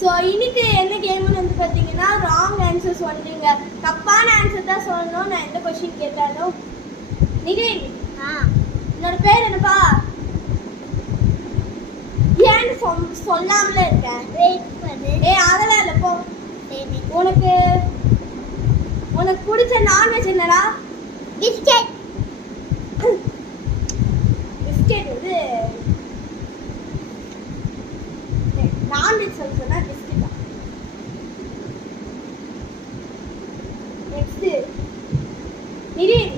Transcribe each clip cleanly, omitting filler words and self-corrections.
So இன்னைக்கு என்ன கேம்னு வந்து பார்த்தீங்கன்னா ராங் ஆன்சர்ஸ் வந்துங்க. தப்பான ஆன்சர் தான் சொல்லணும். நான் எந்த கொஸ்டின் கேட்டாலும். நிதின், என்னோட பேர் என்னப்பா? ஏன்னு சொல்லாமல இருக்கேன். அதெல்லாம் இல்லை. போ. உனக்கு உனக்கு பிடிச்ச நான்வெஜ் என்னடா? பிஸ்கெட். பிஸ்கெட் வந்து நான்வெஜ் சொன்னா பிஸ்கெட் தான். நெக்ஸ்ட் நிதின்,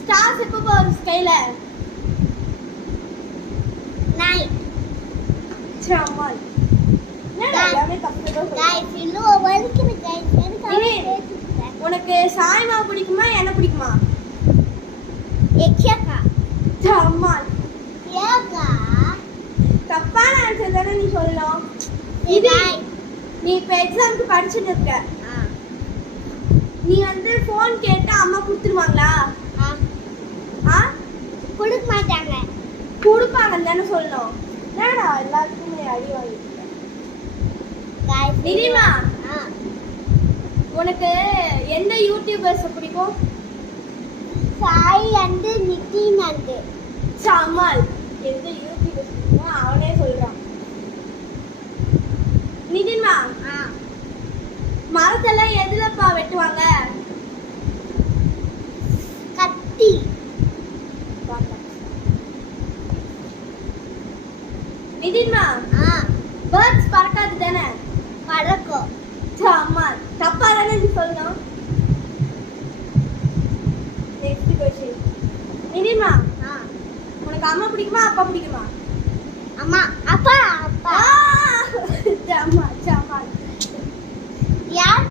ஸ்டார்ஸ் எப்போ போகும் ஸ்கைல? நைட். சமால் எல்லாமே உனக்கு சாய்மா பிடிக்குமா என்ன பிடிக்குமா? சமால் தப்பான ஆன்சர் தானே நீ சொல்லணும். இது நீ இப்போ எக்ஸாமுக்கு படிச்சுட்டு இருக்க. நீ வந்து ஃபோன் கேட்டா அம்மா கொடுத்துருவாங்களா? கொடுக்க மாட்டாங்க. கொடுப்பாங்கன்னு தானே சொல்லணும். என்னடா எல்லாத்துக்குமே அடி வாங்கிருக்க. நிதிமா, உனக்கு எந்த யூடியூபர்ஸ் பிடிக்கும்? Sai and Nitin and Samal. எந்த யூடியூபர்ஸ் பிடிக்குமோ அவனே சொல்றான். நிதிமா, மரத்தெல்லாம் எதுலப்பா வெட்டுவாங்க? கத்தி. நிதிமா, பேர்ட்ஸ் பறக்காது தானே?